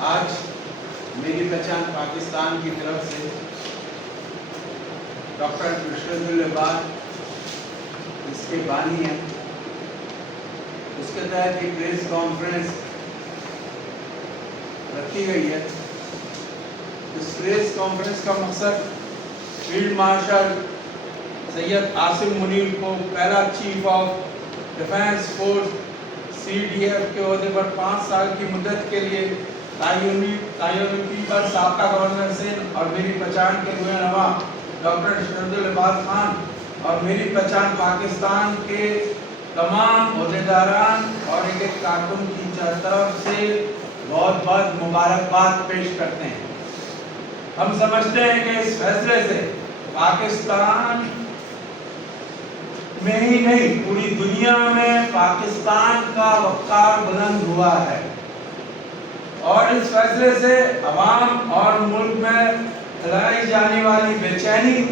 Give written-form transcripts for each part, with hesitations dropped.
آج میری پہچان پاکستان کی طرف سے ڈاکٹر ارشد العباد اس کے بانی ہیں، اس کے تحت ایک پریس کانفرنس رکھی گئی ہے۔ اس پریس کانفرنس کا مقصد فیلڈ مارشل سید عاصم منیر کو پہلا chief of defence force CDF کے عہدے پر 5 سال کی مدت کے لیے تعیناتی پر سابقہ گورنر سندھ اور میری پہچان کے نمائندہ ڈاکٹر ارشد العباد خان اور میری پہچان پاکستان کے تمام عہدیداران اور ایک کارکن کی طرف سے بہت بہت مبارکباد پیش کرتے ہیں۔ ہم سمجھتے ہیں کہ اس فیصلے سے پاکستان میں ہی نہیں پوری دنیا میں پاکستان کا وقار بلند ہوا ہے، اور اس فیصلے سے عوام اور ملک میں پھیلائی جانے والی بے چینی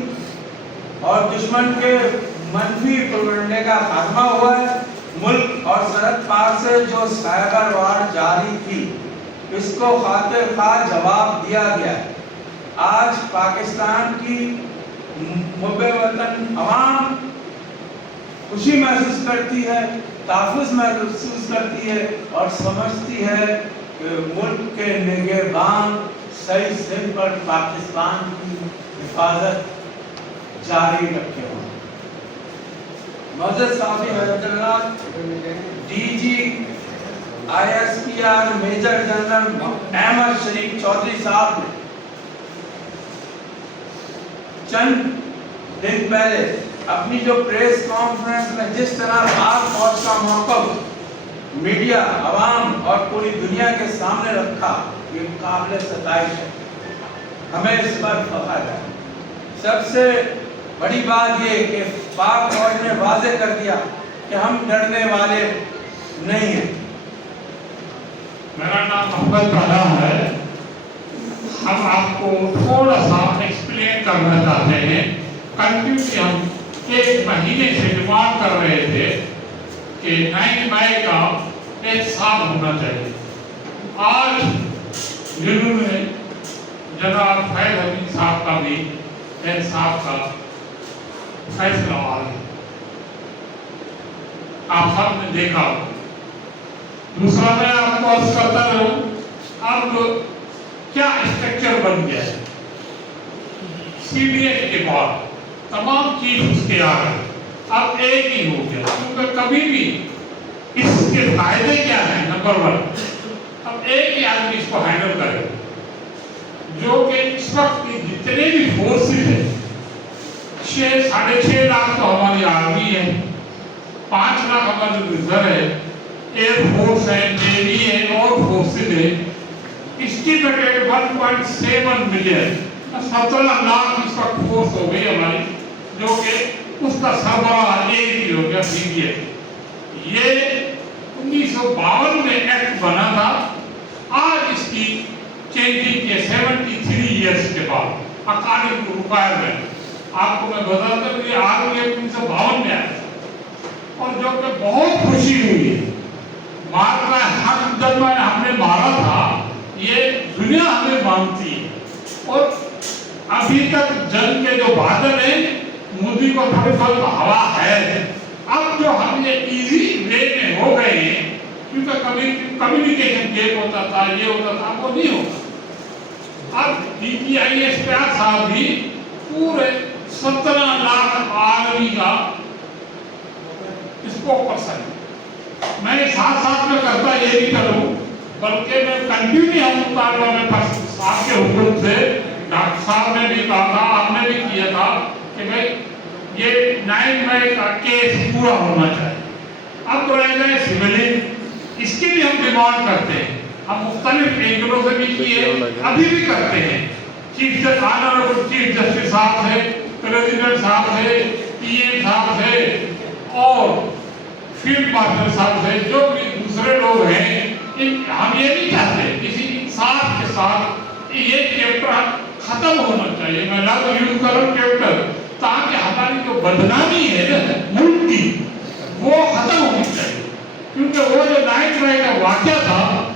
اور دشمن کے منفی پروپیگنڈے کا خاتمہ ہوا ہے۔ ملک اور سرحد پار سے جو سائبر وار جاری تھی اس کو خاطر خواہ جواب دیا گیا ہے۔ آج پاکستان کی محب وطن عوام خوشی محسوس کرتی ہے، تحفظ محسوس کرتی ہے اور سمجھتی ہے کہ ملک کے نگہبان صحیح سمت پر پاکستان کی حفاظت جاری رکھے ہوں۔ معزز صاحب حضرت اللہ DG ISPR major general Ahmed Sharif Chaudhry صاحب نے چند دن پہلے اپنی جو پریس کانفرنس میں جس طرح پاک فوج کا موقف میڈیا، عوام اور پوری دنیا کے سامنے رکھا، یہ قابل ستائش ہے، ہمیں اس پر فخر ہے۔ سب سے بڑی بات یہ کہ پاک فوج نے واضح کر دیا کہ ہم ڈرنے والے نہیں ہیں۔ میرا نام محمد بھلا ہے۔ ہم آپ کو تھوڑا سا ایکسپلین کرنا چاہتے ہیں۔ کنٹینیوسلی ہم 1 مہینے سے ڈیمانڈ کر رہے تھے کہ 9 مئی کا 1 سال ہونا چاہیے۔ آج جنہوں نے جناب فیض حمید صاحب کا بھی انصاف کا فیصلہ آ گیا، آپ سب نے دیکھا۔ دوسرا میں آپ کو عرض کرتا رہوں، اب کیا اسٹرکچر بن گیا ہے CDF کے بعد تمام چیز اس کے آ گئے، اب ایک ہی ہو گیا، کیونکہ کبھی بھی اس کے فائدے کیا ہیں؟ نمبر 1، اب ایک ہی آدمی اس کو ہینڈل کرے، جو کہ اس وقت کی جتنے بھی فورسز ہیں 6.5 لاکھ تو ہماری آرمی ہے، 5 لاکھ ہماری ریزرو ہے، ایئر فورس ہے، نیوی ہے اور فورسز ہے، اسٹیمیٹڈ 1.7 ملین 17 لاکھ اس وقت فورس ہو گئی ہماری، جو کہ اس کا سربراہ ایک ہی ہو گیا CDF۔ یہ 1952 میں ایکٹ بنا تھا، آج اس کی چینجنگ کے 73 ایئرس کے بعد اکارڈنگ ٹو ریکوائرمنٹ۔ آپ کو میں بتاتا ہوں کہ آج یہ 1952 میں آیا اور جو کہ بہت خوشی ہوئی ہے۔ مارکا حق جب ہم نے مارا تھا، یہ دنیا ہمیں مانتی ہے، اور ابھی تک جنگ کے جو بادل ہیں مودی کو تھوڑی بہت ہوا ہے۔ اب جو ہم یہ ایزی وے میں ہو گئے ہیں، کیونکہ کبھی کمیونیکیشن گیپ ہوتا تھا، یہ ہوتا تھا، وہ نہیں ہوتا۔ اب DG ISPR صاحب بھی پورے 17 لاکھ آرمی کا اسپوک پرسن ہے۔ میں ساتھ ساتھ میں کرتا یہ بھی کروں، بلکہ میں کنٹینیو ہم مطالبہ میں صاحب کے حکم سے، ڈاکٹر صاحب نے بھی کہا تھا، آپ نے بھی کیا تھا کہ بھائی یہ 9 مئی کا کیس پورا ہونا چاہیے۔ اب رہ گئے سیولنگ، اس کی بھی ہم ڈیمانڈ کرتے ہیں، ہم مختلف اینگلوں سے بھی کیے، ابھی بھی کرتے ہیں۔ چیف جسٹس صاحب ہے، پریزیڈنٹ صاحب ہے، PM صاحب ہے اور فیلڈ مارشل صاحب ہے، جو بھی دوسرے لوگ ہیں، ہم یہ نہیں چاہتے کسی انصاف کے ساتھ یہ چیپٹر ختم ہونا چاہیے۔ میں لفظ یوز کروں چیپٹر، تاکہ ہماری جو بدنامی ہے ملک کی وہ ختم ہونی چاہیے، کیونکہ وہ جو 9 مئی کا واقعہ تھا،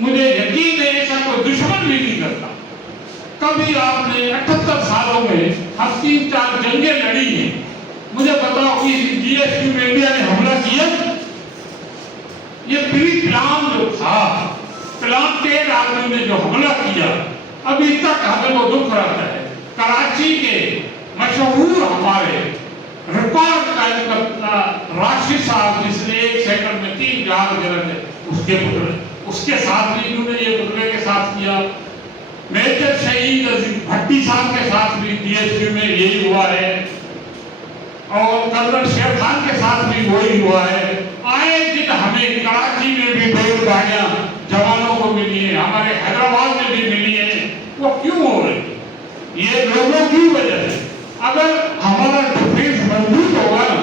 مجھے یقین ہے को दुश्मन भी नहीं करता। कभी आपने 78 सालों में हम 3-4 जंगें लड़ी हैं, मुझे बताओ कि GSP में इंडिया ने हमला किया? ये प्री प्लान जो था, प्लांटेड आदमी ने जो हमला किया, अभी तक हमें वो दुख रहता है। कराची के मशहूर हमारे रिकॉर्ड टाइम का राशि साहब, जिसने 1 सेकंड में 3 जहाज गिरे थे, उसके पुतले, उसके साथ भी इन्होंने ये पुतले के साथ किया। मेजर शहीद भट्टी साहब के साथ भी DSP में यही हुआ है, और कर्नल शेर खान के साथ भी वही हुआ है। आए दिन हमें कराची में भी डेड गाड़ियां जवानों को मिली है, हमारे हैदराबाद में भी मिली है। वो क्यों हो रही? ये लोगों की वजह से। अगर हमारा डिफेंस मजबूत होगा ना,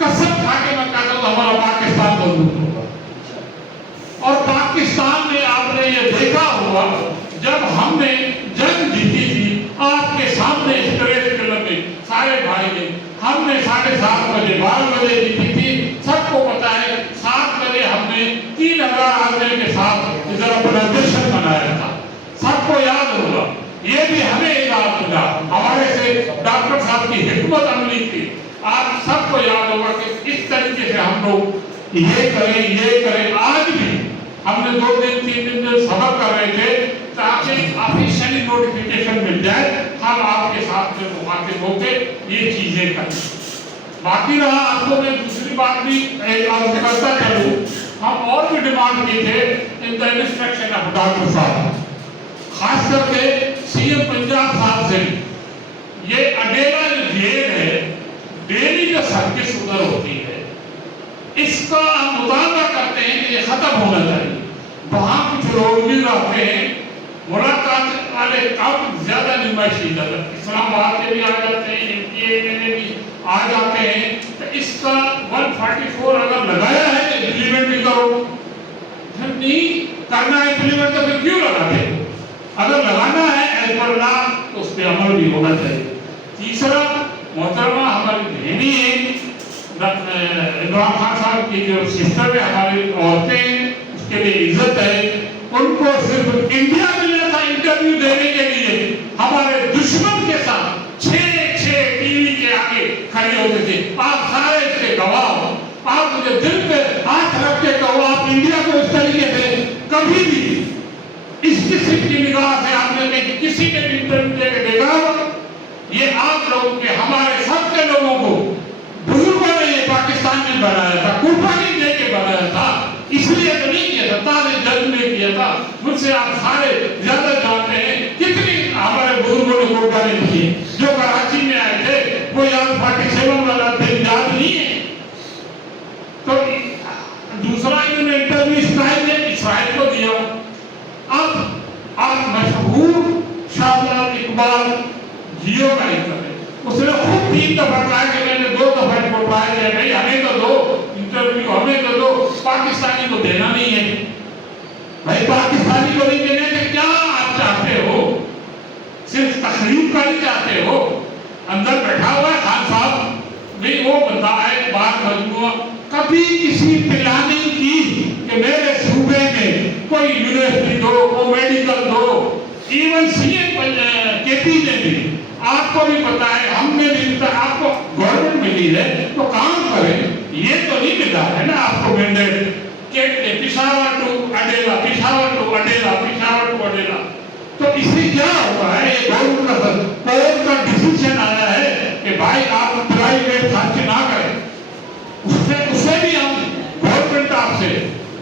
कसम खा के मैं कहता हूं हमारा पाकिस्तान मजबूत होगा। और पाकिस्तान में आपने ये देखा होगा, जब हमने जंग जीती थी, आपके सामने इस प्रेस क्लब में सारे भाई ने, हमने 7:30 बजे 12 बजे जीती थी। सबको पता है 7 बजे हमने 3000 आदमी के साथ इधर अपना जश्न मनाया था। सबको याद होगा, ये भी हमें याद मिला, हमारे से डॉक्टर साहब की हिकमत अमली थी। आप सबको याद होगा कि इस तरीके से हम लोग ये करें। आज भी हमने 2 दिन 3 दिन सबक कर रहे थे ताकि ऑफिशियली नोटिफिकेशन मिल जाए, हम आपके साथ में मुखातिब होकर ये चीजें करें। बाकी रहा, आपको मैं दूसरी बात भी अर्ज करता चलूं, हम और भी डिमांड किए थे in the instruction of doctor साहब, खास करके CM पंजाब साहब से। ये अडेला जो जेल है, डेली जो सर्विस उधर होती है, इसका हम मुतालबा करते हैं कि ये खत्म होना चाहिए। वहां कुछ लोग भी रहते हैं, मुलाकात वाले काफी ज्यादा नुमाइशी नजर, इस्लामाबाद के भी आ जाते हैं, MPA में भी आ जाते हैं। तो इसका 144 अगर लगाया है तो इम्प्लीमेंट भी करो, जब नहीं करना है इम्प्लीमेंट तो फिर क्यों लगाते हो? अगर लगाना है एज पर लॉ तो उस पर अमल भी होना चाहिए। तीसरा, मोहतरमा हमारी बहनी है, इमरान खान साहब की जो सिस्टर है, हमारी औरतें हैं, उसके लिए इज्जत है। उनको सिर्फ इंडिया मिला था इंटरव्यू देने के लिए, हमारे दुश्मन के साथ 6 टीवी के आगे खड़े होते थे। आप सारे इसके गवाह हो। आप मुझे दिल पे हाथ रख के कहो, आप इंडिया को इस तरीके से कभी भी इस किस्म की निगाह से आपने नहीं किसी ने भी इंटरव्यू दे के देखा? ये आप लोगों के, हमारे सबके लोगों को बुजुर्गों ने ये पाकिस्तान में बनाया था, कुर्बानी दे के बनाया था, इसलिए तो नहीं किया था, तारे जंग में किया था। मुझसे आप सारे ज्यादा जानते हैं कितनी हमारे बुजुर्गों ने कुर्बानी दी। जो कराची में आए थे वो याद 47 वाला दिन याद नहीं है। तो दूसरा इन्होंने इंटरव्यू इसराइल को दिया। अब आप मशहूर शाहजहां इकबाल जियो का उसने खुद 3 दफा कहा कि मैंने 2 दफा इनको ट्राई किया, भाई हमें तो दो इंटरव्यू, हमें तो दो, पाकिस्तानी को देना नहीं है। भाई पाकिस्तानी को नहीं देने से क्या आप चाहते हो? सिर्फ तकरीब का ही चाहते हो? अंदर बैठा हुआ है खान साहब, नहीं वो बता है बात मजमूआ कभी किसी प्लानिंग की कि मेरे सूबे में कोई यूनिवर्सिटी दो, कोई मेडिकल दो, इवन CM KP ने भी, आपको भी पता है, हमने भी, आपको गवर्नमेंट मिली है तो काम करें। ये तो नहीं मिला है ना आपको मैंडेट के Peshawar to Adiala, Peshawar to Adiala, Peshawar to Adiala. तो इससे क्या हुआ है? ये गवर्नमेंट का डिसीजन आया है कि भाई आप प्राइवेट खर्च ना करें। उससे भी हम गवर्नमेंट आपसे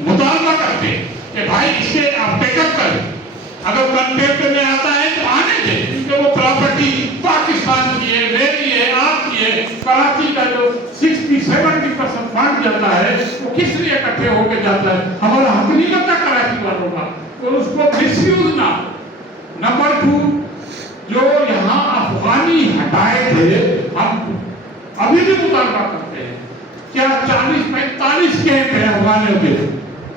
मुतालबा करते हैं कि भाई इससे आप टेकअप करें। अगर कॉन्ट्रैक्ट में आता है तो आने दें, क्योंकि वो प्रॉपर्टी पाकिस्तान की है, मेरी है, आपकी है। कराची का जो 60-70% फंड जाता है वो किस लिए इकट्ठे होकर जाता है? हमारा हक नहीं लगता कराची वालों का, तो उसको मिसयूज ना। नंबर 2, जो यहाँ अफगानी हटाए थे, हम अभी भी मुतालबा करते हैं, क्या 40-45 कैंप है अफगानियों के?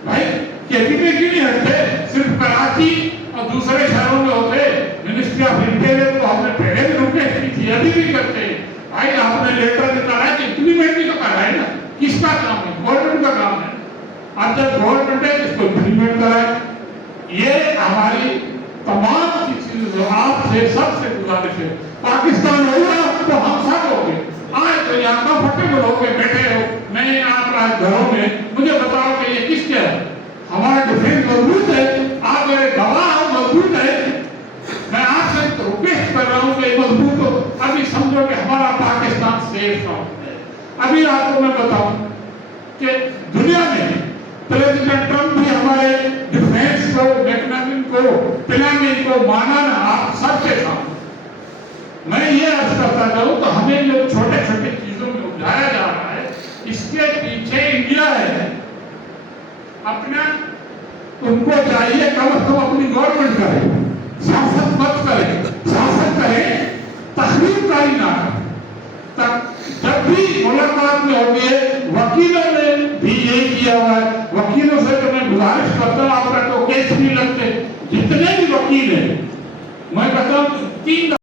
भाई केपी में क्यों नहीं हटते? सिर्फ कराची और दूसरे शहरों में होते। मिनिस्ट्री ऑफ इंटीरियर को हमने पहले भी रिक्वेस्ट की थी, अभी भी करते हैं। भाई आपने लेटर निकाला है, इम्प्लीमेंट भी तो कर रहा है ना। किसका काम है? गवर्नमेंट का काम है। अब जब गवर्नमेंट है इसको इम्प्लीमेंट कराए। ये हमारी तमाम की चीजों आपसे सबसे गुजारिश है, पाकिस्तान होगा तो हम सब होंगे, आए तो यहाँ कंफर्टेबल होके बैठे हो, नहीं आप घरों में मुझे बताओ कि ये किसके है, हमारा डिफेंस मजबूत है, आप मेरे गवाह मजबूत है, मैं आपसे रिक्वेस्ट कर रहा हूँ कि मजबूत हो, अभी समझो कि हमारा पाकिस्तान सेफ है। अभी आपको मैं बताऊं कि दुनिया में प्रेसिडेंट ट्रम्प भी हमारे डिफेंस को, मैकेनिज्म को, प्लानिंग को माना ना, आप सबके सामने मैं ये अर्ज करता जाऊं तो हमें जो छोटे छोटे चीजों में उलझाया जा रहा है, इसके पीछे इंडिया है। अपना उनको चाहिए कम से कम अपनी गवर्नमेंट करे, सियासत मत करे, सियासत करे तखरीबकारी ना करे। तब जब भी मुलाकात में होती है, वकीलों ने भी यही किया हुआ है, वकीलों से तो मैं गुजारिश करता हूँ आपका तो केस नहीं लगते, जितने भी वकील हैं मैं कहता हूँ 3